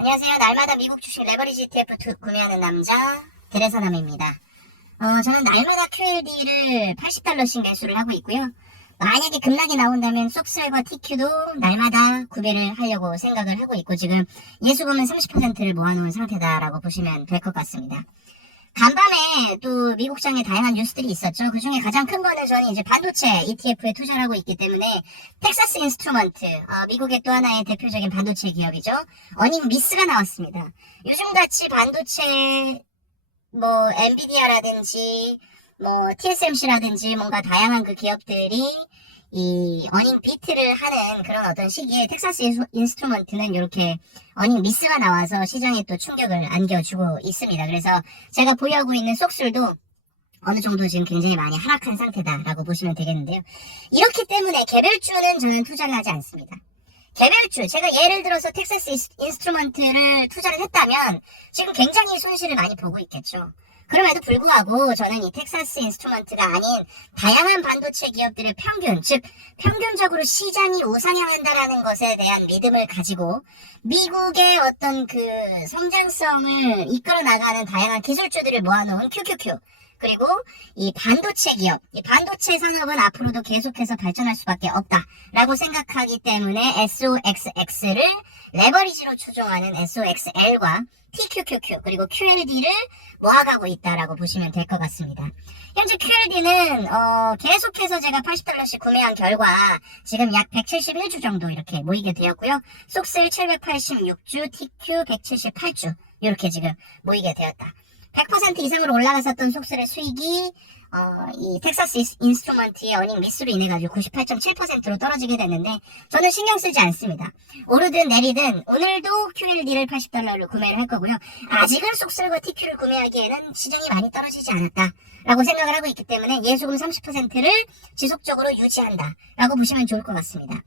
안녕하세요. 날마다 미국 주식 레버리지 ETF 투- 구매하는 남자 드레서남입니다. 어, 저는 날마다 QLD를 80달러씩 매수를 하고 있고요. 만약에 급락이 나온다면 속셀과 TQ도 날마다 구매를 하려고 생각을 하고 있고 지금 예수금은 30%를 모아놓은 상태다라고 보시면 될 것 같습니다. 간밤에 또 미국장에 다양한 뉴스들이 있었죠. 그 중에 가장 큰 거는 저는 이제 반도체 ETF에 투자를 하고 있기 때문에 텍사스 인스트루먼트, 어, 미국의 또 하나의 대표적인 반도체 기업이죠. 어닝 미스가 나왔습니다. 요즘같이 반도체 뭐 엔비디아라든지 뭐 TSMC라든지 뭔가 다양한 그 기업들이 이 어닝 비트를 하는 그런 어떤 시기에 텍사스 인스- 인스트루먼트는 이렇게 어닝 미스가 나와서 시장에 또 충격을 안겨주고 있습니다. 그래서 제가 보유하고 있는 속술도 어느 정도 지금 굉장히 많이 하락한 상태다라고 보시면 되겠는데요. 이렇기 때문에 개별주는 저는 투자를 하지 않습니다. 개별주, 제가 예를 들어서 텍사스 인스- 인스트루먼트를 투자를 했다면 지금 굉장히 손실을 많이 보고 있겠죠. 그럼에도 불구하고 저는 이 텍사스 인스트루먼트가 아닌 다양한 반도체 기업들의 평균, 즉 평균적으로 시장이 우상향한다라는 것에 대한 믿음을 가지고 미국의 어떤 그 성장성을 이끌어 나가는 다양한 기술주들을 모아놓은 QQQ 그리고 이 반도체 기업, 이 반도체 산업은 앞으로도 계속해서 발전할 수밖에 없다라고 생각하기 때문에 SOXX를 레버리지로 추종하는 SOXL과 TQQQ 그리고 QLD를 모아가고 있다라고 보시면 될 것 같습니다. 현재 QLD는 어, 계속해서 제가 80달러씩 구매한 결과 지금 약 171주 정도 이렇게 모이게 되었고요. 속셀 786주, TQ 178주 이렇게 지금 모이게 되었다. 100% 이상으로 올라갔었던 속셀의 수익이 어, 이 텍사스 인스- 인스트루먼트의 어닝 미스로 인해 가지고 98.7%로 떨어지게 됐는데 저는 신경 쓰지 않습니다. 오르든 내리든 오늘도 QLD를 80달러로 구매를 할 거고요. 아직은 속셀과 TQ를 구매하기에는 시장이 많이 떨어지지 않았다. 라고 생각을 하고 있기 때문에 예수금 30%를 지속적으로 유지한다. 라고 보시면 좋을 것 같습니다.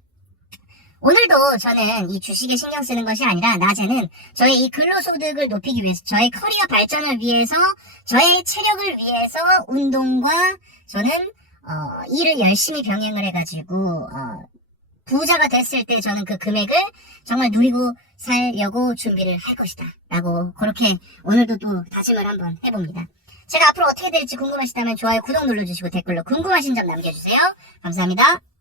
오늘도 저는 이 주식에 신경 쓰는 것이 아니라 낮에는 저의 이 근로소득을 높이기 위해서 저의 커리어 발전을 위해서 저의 체력을 위해서 운동과 저는 어, 일을 열심히 병행을 해가지고 어, 부자가 됐을 때 저는 그 금액을 정말 누리고 살려고 준비를 할 것이다. 라고 그렇게 오늘도 또 다짐을 한번 해봅니다. 제가 앞으로 어떻게 될지 궁금하시다면 좋아요 구독 눌러주시고 댓글로 궁금하신 점 남겨주세요. 감사합니다